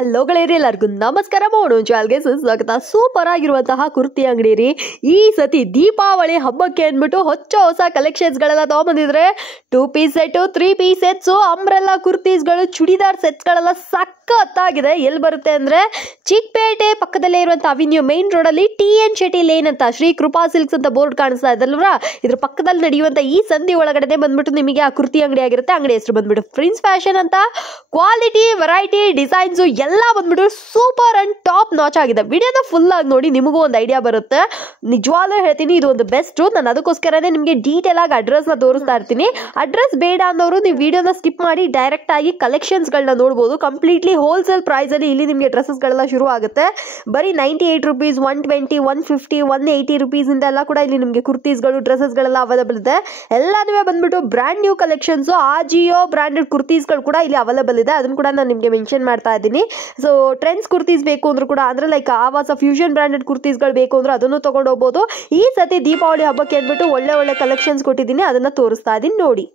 Hello ಗೆಳೆಯರಿ, ಎಲ್ಲರಿಗೂ ನಮಸ್ಕಾರ. ಮೋನು ಚಾಲ್ಗೆ ಸ್ವಾಗತ. ಸೂಪರ್ ಆಗಿರುವಂತಹ ಕುರ್ತಿ ಅಂಗಡಿ ರೀ. ಈ ಸತಿ ದೀಪಾವಳಿ ಹಬ್ಬಕ್ಕೆ ಅಂದ್ಬಿಟ್ಟು ಹೊಸ ಕಲೆಕ್ಷನ್ಸ್ ಗಳೆಲ್ಲ ತಗೊಂಬಂದಿದ್ರೆ 2 piece set, 3 piece sets, umbrella ಕುರ್ತೀಸ್ಗಳು, ಚೂಡಿದಾರ್ ಸೆಟ್ಸ್ ಗಳೆಲ್ಲ ಸಖತ್ತಾಗಿದೆ. ಎಲ್ಲಿ ಬರುತ್ತೆ ಅಂದ್ರೆ ಚಿಕ್ಕಪೇಟೆ ಪಕ್ಕದಲ್ಲೇ ಇರುವಂತಹ ಅವಿನ್ಯೂ ಮೈನ್ ರೋಡ್ ಅಲ್ಲಿ TN ಶೆಟ್ಟಿ ಲೇನ್ ಅಂತ ಶ್ರೀ ಕೃಪಾ ಸಿಲ್ಕ್ಸ್ ಅಂತ ಬೋರ್ಡ್ ಕಾಣಿಸ್ತಾ ಇದಲ್ವಾ, ಇದ್ರ ಪಕ್ಕದಲ್ಲಿ ನಡೆಯುವಂತ ಈ ಸಂಧಿ ಒಳಗಡೆ ಬಂದ್ಬಿಟ್ಟು ನಿಮಗೆ ಆ ಕುರ್ತಿ ಅಂಗಡಿ ಆಗಿರುತ್ತೆ. ಅಂಗಡಿ ಹೆಸರು ಬಂದ್ಬಿಟ್ಟು ಪ್ರಿನ್ಸ್ ಫ್ಯಾಷನ್ ಅಂತ. ಕ್ವಾಲಿಟಿ, ವೆರೈಟಿ, ಡಿಸೈನ್ಸ್ ಎಲ್ಲ ಬಂದ್ಬಿಟ್ಟು ಸೂಪರ್ ಅಂಡ್ ಟಾಪ್ ನಾಚ್ ಆಗಿದೆ. ವಿಡಿಯೋನ ಫುಲ್ ಆಗಿ ನೋಡಿ, ನಿಮಗೂ ಒಂದು ಐಡಿಯಾ ಬರುತ್ತೆ. ನಿಜವಾಗ್ಲೂ ಹೇಳ್ತೀನಿ, ಇದು ಒಂದು ಬೆಸ್ಟ್. ನಾನು ಅದಕ್ಕೋಸ್ಕರನೇ ನಿಮಗೆ ಡೀಟೇಲ್ ಆಗಿ ಅಡ್ರೆಸ್ ನ ತೋರಿಸ್ತಾ ಇರ್ತೀನಿ. ಅಡ್ರೆಸ್ ಬೇಡ ಅನ್ನೋರು ನೀವು ವಿಡಿಯೋನ ಸ್ಕಿಪ್ ಮಾಡಿ ಡೈರೆಕ್ಟ್ ಆಗಿ ಕಲೆಕ್ಷನ್ಸ್ ಗಳನ್ನ ನೋಡಬಹುದು. ಕಂಪ್ಲೀಟ್ಲಿ ಹೋಲ್ಸೇಲ್ ಪ್ರೈಸ್ ಅಲ್ಲಿ ಇಲ್ಲಿ ನಿಮಗೆ ಡ್ರೆಸ್ಸಸ್ ಗಳೆಲ್ಲ ಶುರು ಆಗುತ್ತೆ. ಬರೀ 98 ರೂಪೀಸ್, 120, 150, 180 ರೂಪೀಸ್ ಇಂದ ಎಲ್ಲ ಕೂಡ ಇಲ್ಲಿ ನಿಮಗೆ ಕುರ್ತೀಸ್ಗಳು, ಡ್ರೆಸ್ಸಸ್ ಗಳೆಲ್ಲ ಅವೈಲೇಬಲ್ ಇದೆ. ಎಲ್ಲನೂ ಬಂದ್ಬಿಟ್ಟು brand new collections. Ajio branded ಕುರ್ತೀಸ್ಗಳು ಕೂಡ ಇಲ್ಲಿ ಅವೈಲೇಬಲ್ ಇದೆ. ಅದನ್ನು ಕೂಡ ನಾನು ನಿಮಗೆ ಮೆನ್ಷನ್ ಮಾಡ್ತಾ ಇದ್ದೀನಿ. ಸೊ ಟ್ರೆಂಡ್ಸ್ ಕುರ್ತೀಸ್ ಬೇಕು ಅಂದ್ರೂ ಕೂಡ, ಅಂದ್ರೆ ಲೈಕ್ ಆವಾಸ ಫ್ಯೂಷನ್ ಬ್ರಾಂಡೆಡ್ ಕುರ್ತೀಸ್ಗಳು ಬೇಕು ಅಂದ್ರೆ ಅದನ್ನು ತಗೊಂಡು ಹೋಗ್ಬೋದು. ಈ ಸತಿ ದೀಪಾವಳಿ ಹಬ್ಬಕ್ಕೆ ಅಂದ್ಬಿಟ್ಟು ಒಳ್ಳೆ ಕಲೆಕ್ಷನ್ಸ್ ಕೊಟ್ಟಿದ್ದೀನಿ, ಅದನ್ನ ತೋರಿಸ್ತಾ ಇದ್ದೀನಿ ನೋಡಿ.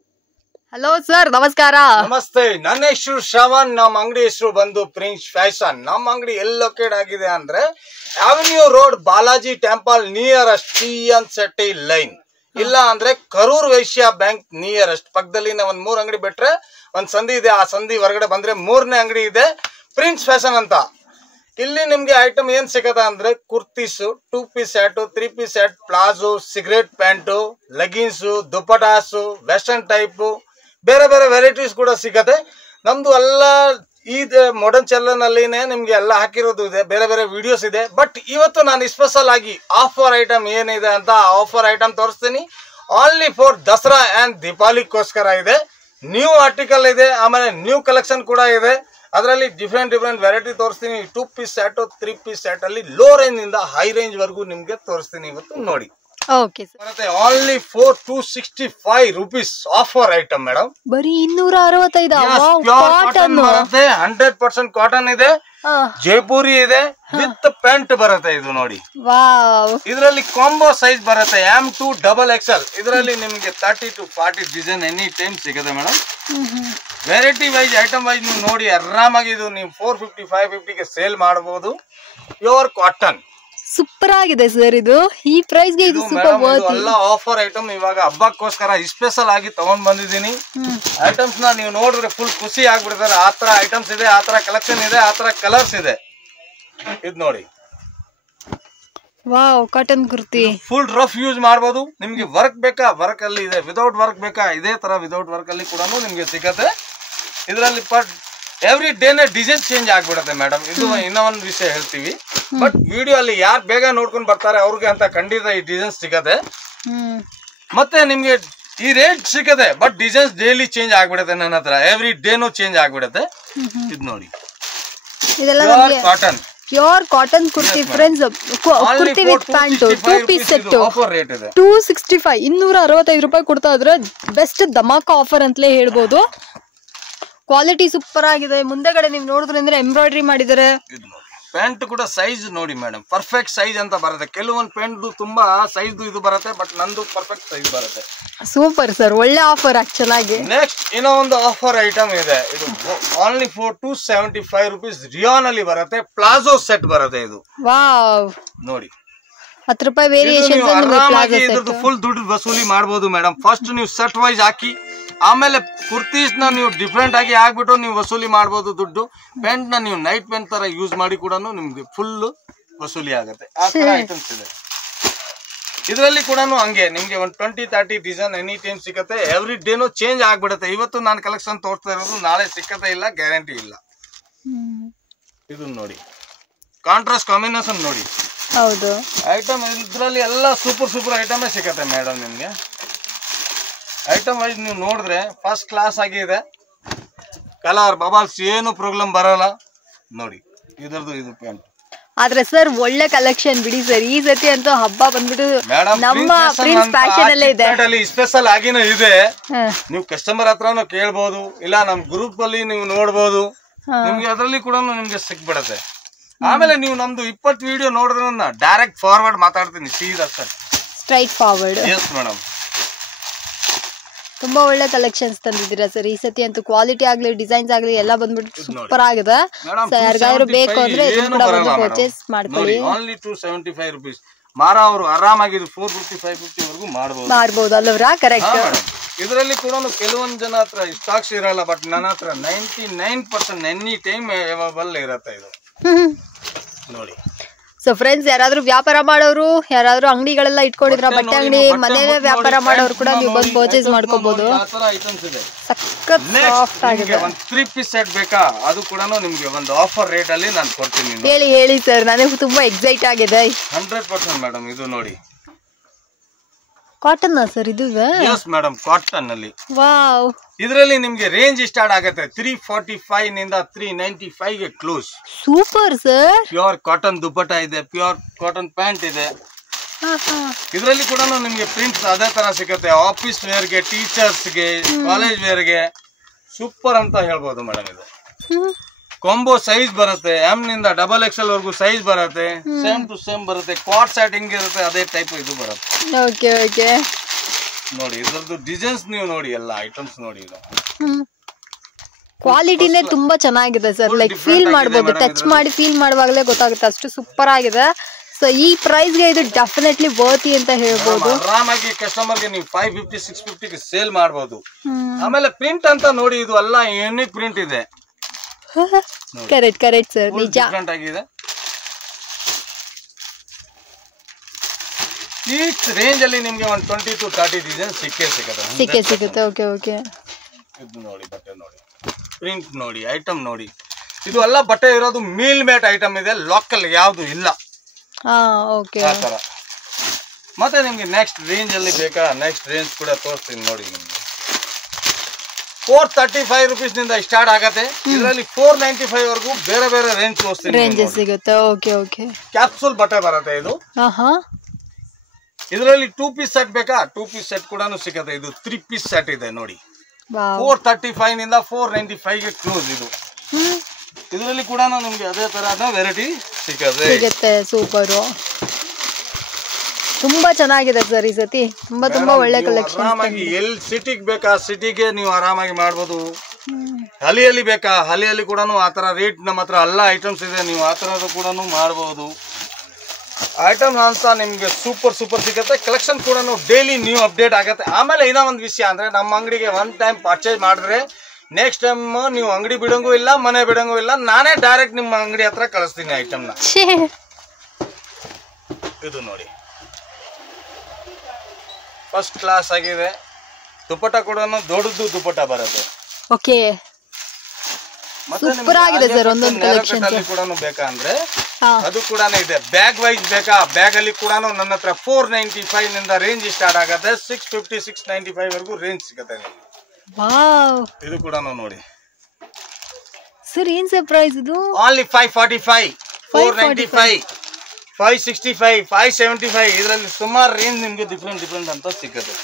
ಹಲೋ ಸರ್, ನಮಸ್ಕಾರ. ನಮಸ್ತೆ, ನನ್ನ ಹೆಸರು ಶ್ರವಣ್. ನಮ್ಮ ಅಂಗಡಿ ಹೆಸರು ಬಂದು ಪ್ರಿನ್ಸ್ ಫ್ಯಾಷನ್. ನಮ್ಮ ಅಂಗಡಿ ಎಲ್ಲಿ ಲೊಕೇಟ್ ಆಗಿದೆ ಅಂದ್ರೆ avenue road, Balaji temple nearest TN Shetty line. ಇಲ್ಲ ಅಂದ್ರೆ ಕರೂರ್ ವೈಶ್ಯ ಬ್ಯಾಂಕ್ ನಿಯರೆಸ್ಟ್ ಪಕ್ಕದಲ್ಲಿ ಒಂದ್ 3 ಅಂಗಡಿ ಬಿಟ್ರೆ ಒಂದ್ ಸಂಧಿ ಇದೆ. ಆ ಸಂಧಿ ಹೊರಗಡೆ ಬಂದ್ರೆ 3ನೇ ಅಂಗಡಿ ಇದೆ, ಪ್ರಿನ್ಸ್ ಫ್ಯಾಷನ್ ಅಂತ. ಇಲ್ಲಿ ನಿಮ್ಗೆ ಐಟಮ್ ಏನ್ ಸಿಗತ್ತ ಅಂದ್ರೆ kurtis, 2 piece set, 3 piece set, palazzo, cigarette pants, leggings, dupattas, western type, ಬೇರೆ ಬೇರೆ ವೆರೈಟೀಸ್ ಕೂಡ ಸಿಗತ್ತೆ. ನಮ್ದು ಎಲ್ಲ ಈ ಮಾಡರ್ನ್ ಚಲನ್ ಅಲ್ಲಿನೇ ನಿಮ್ಗೆ ಎಲ್ಲ ಹಾಕಿರೋದು ಇದೆ, ಬೇರೆ ಬೇರೆ ವಿಡಿಯೋಸ್ ಇದೆ. ಬಟ್ ಇವತ್ತು ನಾನು ಸ್ಪೆಷಲ್ ಆಗಿ ಆಫರ್ ಐಟಮ್ ಏನಿದೆ ಅಂತ ಆಫರ್ ಐಟಮ್ ತೋರಿಸ್ತೀನಿ. ಓನ್ಲಿ ಫಾರ್ ದಸರಾ ಅಂಡ್ ದೀಪಾವಳಿಗೋಸ್ಕರ ಇದೆ. ನ್ಯೂ ಆರ್ಟಿಕಲ್ ಇದೆ, ಆಮೇಲೆ ನ್ಯೂ ಕಲೆಕ್ಷನ್ ಕೂಡ ಇದೆ. ಅದರಲ್ಲಿ ಡಿಫ್ರೆಂಟ್ ವೆರೈಟಿ ತೋರಿಸ್ತೀನಿ. 2 ಪೀಸ್ ಸೆಟ್, 3 ಪೀಸ್ ಸೆಟ್ ಅಲ್ಲಿ ಲೋ ರೇಂಜ್ ಇಂದ ಹೈ ರೇಂಜ್ ವರೆಗೂ ನಿಮ್ಗೆ ತೋರಿಸ್ತೀನಿ ಇವತ್ತು ನೋಡಿ. Okay sir. ಬರುತ್ತೆ only for 265 rupees offer item madam. ಬರೀ 265. ಕಾಟನ್ ಬರುತ್ತೆ, 100% ಕಾಟನ್ ಇದೆ, ಜೈಪುರಿ ಇದೆ, ವಿತ್ ಪ್ಯಾಂಟ್ ಬರುತ್ತೆ. ಇದು ನೋಡಿ, ಇದರಲ್ಲಿ ಕಾಂಬೋ ಸೈಜ್ ಬರುತ್ತೆ M2 XXL. ಇದರಲ್ಲಿ ನಿಮಗೆ 30 to 40 ಡಿಸೈನ್ ಎನಿ ಟೈಮ್ ಸಿಗುತ್ತೆ madam. Variety wise, item wise ನೀವು ನೋಡಿ ಆರಾಮಾಗಿ ಇದು ನೀವು 450, 550ಗೆ ಸೇಲ್ ಮಾಡಬಹುದು. ಪ್ಯೂರ್ ಕಾಟನ್ ಸೂಪರ್ ಆಗಿದೆ ಸರ್. ಇದು ಈ ಪ್ರೈಸ್ ಗೆ ಇದು ಸೂಪರ್ ವರ್ತ್. ಎಲ್ಲ ಆಫರ್ ಐಟಮ್ ಇವಾಗ ಹಬ್ಬಕ್ಕೋಸ್ಕರ ಸ್ಪೆಷಲ್ ಆಗಿ ತಗೊಂಡ್ ಬಂದಿದ್ದೀನಿ. ಐಟಮ್ಸ್ ನ ನೀವು ನೋಡಿದ್ರೆ ಫುಲ್ ಖುಷಿ ಆಗ್ಬಿಡ್ತಾರೆ. ಆ ತರ ಐಟಮ್ಸ್ ಇದೆ, ಆ ತರ ಕಲೆಕ್ಷನ್ ಇದೆ, ಆ ತರ ಕಲರ್ಸ್ ಇದೆ. ಇದು ನೋಡಿ, wow, cotton kurti full rough use ಮಾಡಬಹುದು. ನಿಮ್ಗೆ ವರ್ಕ್ ಬೇಕಾ, ವರ್ಕ್ ಅಲ್ಲಿ ಇದೆ. ವಿದೌಟ್ ವರ್ಕ್ ಬೇಕಾ, ಇದೇ ತರ ವಿದೌಟ್ ವರ್ಕ್ ಅಲ್ಲಿ ಕೂಡ ನಿಮ್ಗೆ ಸಿಗತ್ತೆ. ಇದರಲ್ಲಿ ಎವ್ರಿ ಡೇನೆ ಡಿಸೈನ್ ಚೇಂಜ್ ಆಗ್ಬಿಡುತ್ತೆ ಮೇಡಮ್. ಇದು ಇನ್ನೂ ಒಂದು ವಿಷಯ ಹೇಳ್ತೀವಿ. ಬಟ್ ವಿಡಿಯೋ ಅಲ್ಲಿ ಯಾರು ಬೇಗ ನೋಡ್ಕೊಂಡು ಬರ್ತಾರೆ ಅವ್ರಿಗೆ ಅಂತ ಖಂಡಿತ ಈ ಡಿಸೈನ್ಸ್ ಸಿಗತ್ತೆ. ಮತ್ತೆ ನಿಮ್ಗೆ ಈ ರೇಟ್ ಸಿಗತ್ತೆ, ಬಟ್ ಡಿಸೈನ್ಸ್ ಡೈಲಿ ಚೇಂಜ್ ಆಗ್ಬಿಡುತ್ತೆ. ನನ್ನ ಹತ್ರ ಎವ್ರಿ ಡೇನು ಚೇಂಜ್ ಆಗ್ಬಿಡುತ್ತೆ. ಇದು ನೋಡಿ, cotton, pure cotton kurti friends. Kurti with pant, 2 piece set, offer rate ಇದೆ 265, 265 ರೂಪಾಯಿ ಕೊಡ್ತಾ ಇದ್ರೆ ಬೆಸ್ಟ್ ಧಮಾಕ ಆಫರ್ ಅಂತಲೇ ಹೇಳ್ಬೋದು. ಕ್ವಾಲಿಟಿ ಸೂಪರ್ ಆಗಿದೆ. ಮುಂದೆಗಡೆ ನೀವು ನೋಡಿದ್ರೆ ಅಂದ್ರೆ ಎಂಬ್ರಾಯ್ಡ್ರಿ ಮಾಡಿದ್ದಾರೆ. ಪ್ಯಾಂಟ್ ಕೂಡ ಸೈಜ್ ನೋಡಿ ಮೇಡಮ್, ಪರ್ಫೆಕ್ಟ್ ಸೈಜ್ ಅಂತ ಬರುತ್ತೆ. ಕೆಲವೊಂದು ಪ್ಯಾಂಟ್ ತುಂಬಾ ಸೈಜ್ ಇದು ಬರುತ್ತೆ, ಬಟ್ ನಂದು ಪರ್ಫೆಕ್ಟ್ ಸೈಜ್ ಬರುತ್ತೆ. ಸೂಪರ್ ಸರ್, ಒಳ್ಳೆ ಆಫರ್ ಆಕ್ಚುಲ್ ಆಗಿ. ನೆಕ್ಸ್ಟ್ ಇನ್ನೂ ಒಂದು ಆಫರ್ ಐಟಮ್ ಇದೆ. ಇದು ಓನ್ಲಿ ಫಾರ್ 275 ರೂಪೀಸ್ ರಿಯಾನ್ ಅಲ್ಲಿ ಬರುತ್ತೆ. ಪ್ಲಾಜೋ ಸೆಟ್ ಬರುತ್ತೆ. ಇದು ವಾವ್, ನೋಡಿ 10 ರೂಪಾಯಿ ವೇರಿಯೇಷನ್. ಇದ್ರದ್ದು ಫುಲ್ ದುಡ್ಡು ವಸೂಲಿ ಮಾಡಬಹುದು ಮೇಡಮ್. ಫಸ್ಟ್ ನೀವು ಸೆಟ್ ವೈಸ್ ಹಾಕಿ, ಆಮೇಲೆ ಕುರ್ತೀಸ್ ನ ನೀವು ಡಿಫ್ರೆಂಟ್ ಆಗಿ ಹಾಕ್ಬಿಟ್ಟು ನೀವು ವಸೂಲಿ ಮಾಡಬಹುದು ದುಡ್ಡು. ಪ್ಯಾಂಟ್ ನ ನೀವು ನೈಟ್ ಪ್ಯಾಂಟ್ ತರ ಯೂಸ್ ಮಾಡಿ ಕೂಡ ನಿಮ್ಗೆ ಫುಲ್ ವಸೂಲಿ ಆಗುತ್ತೆ. ಆ ತರ ಐಟಮ್ಸ್ ಇದೆ. ಇದರಲ್ಲಿ ಕೂಡ ಹಂಗೆ ನಿಮ್ಗೆ ಒಂದು 20-30 ಡಿಸೈನ್ ಎನಿ ಟೈಮ್ ಸಿಗುತ್ತೆ. ಎವ್ರಿ ಡೇನು ಚೇಂಜ್ ಆಗ್ಬಿಡುತ್ತೆ. ಇವತ್ತು ನಾನು ಕಲೆಕ್ಷನ್ ತೋರಿಸ್ತಾ ಇರೋದು, ನಾಳೆ ಸಿಕ್ಕತ್ತೆ ಇಲ್ಲ, ಗ್ಯಾರಂಟಿ ಇಲ್ಲ. ಇದನ್ನ ನೋಡಿ, ಕಾಂಟ್ರಾಸ್ಟ್ ಕಾಂಬಿನೇಷನ್ ನೋಡಿ. ಹೌದು, ಐಟಮ್ ಇದ್ರಲ್ಲಿ ಎಲ್ಲ ಸೂಪರ್ ಐಟಮೇ ಸಿಗತ್ತೆ ಮೇಡಮ್. ನಿಮ್ಗೆ ಐಟಮ್ ವೈಸ್ ನೀವು ನೋಡಿದ್ರೆ ಫಸ್ಟ್ ಕ್ಲಾಸ್ ಆಗಿದೆ. ಕಲರ್ ಬಬಲ್ಸ್ ಏನು ಪ್ರಾಬ್ಲಮ್ ಬರಲ್ಲ ನೋಡಿ. ಇದರದ್ದು ಇದು ಪ್ಯಾಂಟ್. ಆದ್ರೆ ಸರ್ ಒಳ್ಳೆ ಕಲೆಕ್ಷನ್ ಬಿಡಿ ಸರ್. ಈ ಸತಿ ಅಂತೂ ಹಬ್ಬ ಬಂದ್ಬಿಟ್ಟು ನಮ್ಮ ಪ್ರಿನ್ಸ್ ಫ್ಯಾಷನ್ ಅಲ್ಲೇ ಇದೆ. ಸ್ಪೆಷಲ್ ಆಗಿನೂ ಇದೆ. ನೀವು ಕಸ್ಟಮರ್ ಹತ್ರನೂ ಕೇಳ್ಬೋದು, ಇಲ್ಲ ನಮ್ ಗ್ರೂಪ್ ಅಲ್ಲಿ ನೀವು ನೋಡ್ಬೋದು. ನಿಮ್ಗೆ ಅದರಲ್ಲಿ ಕೂಡ ನಿಮ್ಗೆ ಸಿಕ್ಬಿಡತ್ತೆ. ಆಮೇಲೆ ನೀವು ನಮ್ದು 20 ವಿಡಿಯೋ ನೋಡಿದ್ರೆ ಡೈರೆಕ್ಟ್ ಫಾರ್ವರ್ಡ್ ಮಾತಾಡ್ತೀನಿ ಸೀದಾ sir, straight forward. Yes madam. ತುಂಬಾ ಒಳ್ಳೆ ಕಲೆಕ್ಷನ್ಸ್ ತಂದಿದ್ದೀರಾ ಸರ್ ಈ ಸತಿ ಅಂತೂ ಕ್ವಾಲಿಟಿ ಆಗ್ಲಿ ಡಿಸೈನ್ಸ್ ಆಗ್ಲಿ ಎಲ್ಲ ಬಂದ್ಬಿಟ್ಟು ಸೂಪರ್ ಆಗಿದೆ ಸೊ ಯಾರಿಗಾದ್ರು ಬೇಕು ಅಂದ್ರೆ ಇದನ್ನ ಕೂಡ ಬಂದು ಪರ್ಚೇಸ್ ಮಾಡ್ಕೊಳ್ಳಿ ಓನ್ಲಿ 275 rupees ಮಾರ ಅವರು ಆರಾಮಾಗಿ 450 550 ವರೆಗೂ ಮಾಡಬಹುದು ಅಲ್ವರಾ ಕರೆಕ್ಟ್ ಇದರಲ್ಲಿ ಕೂಡ ಕೆಲವೊಂದು ಜನ ಹತ್ರ ಸ್ಟಾಕ್ಸ್ ಇರಲ್ಲ ಬಟ್ ನನ್ನ ಹತ್ರ 99% ಎನಿ ಟೈಮ್ ಅವೈಲೇಬಲ್ ಇರುತ್ತೆ ಇದು ನೋಡಿ ಸೊ ಫ್ರೆಂಡ್ಸ್ ಯಾರಾದ್ರೂ ವ್ಯಾಪಾರ ಮಾಡೋರು ಯಾರಾದ್ರೂ ಅಂಗಡಿಗಳೆಲ್ಲ ಇಟ್ಕೊಂಡಿದ್ರ ಬಟ್ಟೆ ಅಂಗಡಿ ಮನೇಲೆ ವ್ಯಾಪಾರ ಮಾಡೋರು ಕೂಡ ನೀವು ಬಂದು ಪರ್ಚೇಸ್ ಮಾಡ್ಕೋಬಹುದು ಸಖತ್ ಸಾಫ್ಟ್ ಆಗಿದೆ ಒಂದು 3 ಪೀಸ್ ಸೆಟ್ ಬೇಕಾ ಅದು ಕೂಡ ನಿಮಗೆ ಒಂದು ಆಫರ್ ರೇಟ್ ಅಲ್ಲಿ ನಾನು ಕೊಡ್ತೀನಿ ಹೇಳಿ ಸರ್ ನನಗೆ ತುಂಬಾ ಎಕ್ಸೈಟ್ ಆಗಿದೆ 100% ಮೇಡಮ್ ಇದು ನೋಡಿ ಕಾಟನ್ ಸರ್ ಇದು ಎಸ್ ಮೇಡಮ್ ಕಾಟನ್ ಅಲ್ಲಿ ವಾವ್ ಇದರಲ್ಲಿ ನಿಮಗೆ ರೇಂಜ್ ಸ್ಟಾರ್ಟ್ ಆಗುತ್ತೆ 345 ನಿಂದ 395 ಗೆ close super sir pure cotton dupatta ಇದೆ ಪ್ಯೂರ್ ಕಾಟನ್ ಪ್ಯಾಂಟ್ ಇದೆ ಇದರಲ್ಲಿ ಕೂಡ ನಿಮಗೆ ಪ್ರಿಂಟ್ಸ್ ಅದೇ ತರ ಸಿಗುತ್ತೆ ಆಫೀಸ್ ವೇರ್ ಗೆ ಟೀಚರ್ಸ್ ಗೆ ಕಾಲೇಜ್ ವೇರ್ ಗೆ ಸೂಪರ್ ಅಂತ ಹೇಳ್ಬೋದು ಮೇಡಮ್ ಇದು ಕಾಂಬೋ ಸೈಜ್ ಬರುತ್ತೆ ಎಂ ನಿಂದ XXL ವರೆಗೂ ಸೈಜ್ ಬರುತ್ತೆ ಸೇಮ್ ಟು ಸೇಮ್ ಬರುತ್ತೆ ಕ್ವಾಡ್ ಸೆಟ್ಟಿಂಗ್ ಇರುತ್ತೆ ಅದೇ ಟೈಪ್ ಇದು ಬರುತ್ತೆ ಓಕೆ ನೋಡಿ ಇದರದ್ದು ಡಿಸೈನ್ಸ್ ನೀವು ನೋಡಿ ಎಲ್ಲ ಐಟಮ್ಸ್ ನೋಡಿ ಇದು ಕ್ವಾಲಿಟಿನೇ ತುಂಬಾ ಚೆನ್ನಾಗಿದೆ ಸರ್ ಲೈಕ್ ಫೀಲ್ ಮಾಡಬಹುದು ಟಚ್ ಮಾಡಿ ಫೀಲ್ ಮಾಡುವಾಗಲೇ ಗೊತ್ತಾಗುತ್ತೆ ಅಷ್ಟು ಸೂಪರ್ ಆಗಿದೆ ಸೊ ಈ ಪ್ರೈಸ್ ಗೆ ಇದು ಡೆಫಿನೆಟ್ಲಿ ವರ್ತಿ ಅಂತ ಹೇಳ್ಬೋದು ಆರಾಮಾಗಿ ಕಸ್ಟಮರ್ ಗೆ ನೀವು 550 650 ಗೆ ಸೇಲ್ ಮಾಡಬಹುದು ಆಮೇಲೆ ಪ್ರಿಂಟ್ ಅಂತ ನೋಡಿ ಇದು ಎಲ್ಲ ಯೂನಿಕ್ ಪ್ರಿಂಟ್ ಇದೆ ಕರೆಕ್ಟ್ ಸರ್ ನಿಜ ಡಿಫರೆಂಟ್ ಆಗಿದೆ ಈ ರೇಂಜ್ ಅಲ್ಲಿ ನಿಮಗೆ ಒಂದು 20 to 30 ಡಿಸೈನ್ ಸಿಗುತ್ತೆ ಓಕೆ ಇದು ನೋಡಿ ಬಟ್ಟೆ ನೋಡಿ ಪ್ರಿಂಟ್ ನೋಡಿ ಐಟಮ್ ನೋಡಿ ಇದು ಎಲ್ಲ ಬಟ್ಟೆ ಇರೋದು ಮೀಲ್ ಮೇಟ್ ಐಟಮ್ ಇದೆ ಲೋಕಲ್ ಯಾವುದು ಇಲ್ಲ ಓಕೆ ಆ ತರ ಮತ್ತೆ ನಿಮ್ಗೆ ನೆಕ್ಸ್ಟ್ ರೇಂಜ್ ಅಲ್ಲಿ ಬೇಕಾ ನೆಕ್ಸ್ಟ್ ರೇಂಜ್ ಕೂಡ ತೋರಿಸ್ತೀನಿ ನೋಡಿ ನಿಮ್ಗೆ 435 rupees ನಿಂದ ಸ್ಟಾರ್ಟ್ ಆಗುತ್ತೆ ಇದರಲ್ಲಿ 495 ವರೆಗೂ ಬೇರೆ ಬೇರೆ ರೇಂಜ್ ತೋರಿಸ್ತೀನಿ ರೇಂಜಸ್ ಸಿಗುತ್ತೆ ಓಕೆ ಕ್ಯಾಪ್ಸೂಲ್ ಬಟ್ಟೆ ಬರುತ್ತೆ ಇದು ಇದರಲ್ಲಿ 2 ಪೀಸ್ ಸೆಟ್ ಬೇಕಾ 2 ಪೀಸ್ ಸೆಟ್ ಕೂಡ ಸಿಗುತ್ತೆ ಇದು 3 ಪೀಸ್ ಸೆಟ್ ಇದೆ ನೋಡಿ 435 ನಿಂದ 495 ಗೆ ಕ್ಲೋಸ್ ಇದು ಇದರಲ್ಲಿ ಕೂಡ ನಿಮ್ಗೆ ಅದೇ ತರಹದ ವೆರೈಟಿ ಸಿಗುತ್ತೆ ಸೂಪರ್ ತುಂಬಾ ಚೆನ್ನಾಗಿದೆ ಸರ್ ಈ ಸತಿ ತುಂಬಾ ಒಳ್ಳೆ ಕಲೆಕ್ಷನ್ ಆರಾಮಾಗಿ ಎಲ್ಲಿ ಸಿಟಿಗೆ ಬೇಕಾ ಸಿಟಿಗೆ ನೀವು ಆರಾಮಾಗಿ ಮಾಡ್ಬೋದು ಹಲಿಯಲ್ಲಿ ಬೇಕಾ ಹಲಿಯಲ್ಲಿ ಕೂಡ ಆತರ ರೇಟ್ ನಮ್ಮ ಹತ್ರ ಎಲ್ಲ ಐಟಮ್ಸ್ ಇದೆ ನೀವು ಆತರ ಕೂಡ ಮಾಡಬಹುದು ಐಟಮ್ ಅಂತ ನಿಮ್ಗೆ ಸೂಪರ್ ಸಿಗುತ್ತೆ ಕಲೆಕ್ಷನ್ ಕೂಡ ಡೈಲಿ ನ್ಯೂ ಅಪ್ಡೇಟ್ ಆಗುತ್ತೆ ಆಮೇಲೆ ಇನ್ನೂ ಒಂದು ವಿಷಯ ಅಂದ್ರೆ ನಮ್ಮ ಅಂಗಡಿಗೆ ಒನ್ ಟೈಮ್ ಪರ್ಚೇಸ್ ಮಾಡಿದ್ರೆ ನೆಕ್ಸ್ಟ್ ಟೈಮ್ ನೀವು ಅಂಗಡಿ ಬಿಡಂಗೂ ಇಲ್ಲ ಮನೆ ಬಿಡಂಗೂ ಇಲ್ಲ ನಾನೇ ಡೈರೆಕ್ಟ್ ನಿಮ್ಮ ಅಂಗಡಿ ಹತ್ರ ಕಳಿಸ್ತೀನಿ ಐಟಮ್ನ ಇದು ನೋಡಿ ಫಸ್ಟ್ ಕ್ಲಾಸ್ ಆಗಿದೆ ದುಪಟ್ಟ ಕೂಡ ದೊಡ್ಡದು ದುಪಟ್ಟ ಬರುತ್ತೆ ಓಕೆ ಸೂಪರ್ ಆಗಿದೆ ಸರ್ ಒಂದೊಂದು ಕಲೆಕ್ಷನ್ ಕೂಡ ಬೇಕಾ ಅಂದ್ರೆ ಅದು ಕೂಡ ಇದೆ ಬ್ಯಾಗ್ ವೈಸ್ ಬೇಕಾ ಬ್ಯಾಗ್ ಅಲ್ಲಿ ಕೂಡ ನನ್ನ ಹತ್ರ 495 ನಿಂದ ರೇಂಜ್ ಸ್ಟಾರ್ಟ್ ಆಗುತ್ತೆ 650 695 ವರೆಗೂ ರೇಂಜ್ ಸಿಗುತ್ತೆ ವಾವ್ ಇದು ಕೂಡ ನೋಡಿ ಸರ್ ಏನ್ ಸರ್ ಪ್ರೈಸ್ ಇದು ಓನ್ಲಿ 545 495 565 575 ಇದರಲ್ಲಿ ಸುಮಾರು ರೇಂಜ್ ನಿಮ್ಗೆ ಡಿಫ್ರೆಂಟ್ ಅಂತ ಸಿಗುತ್ತೆ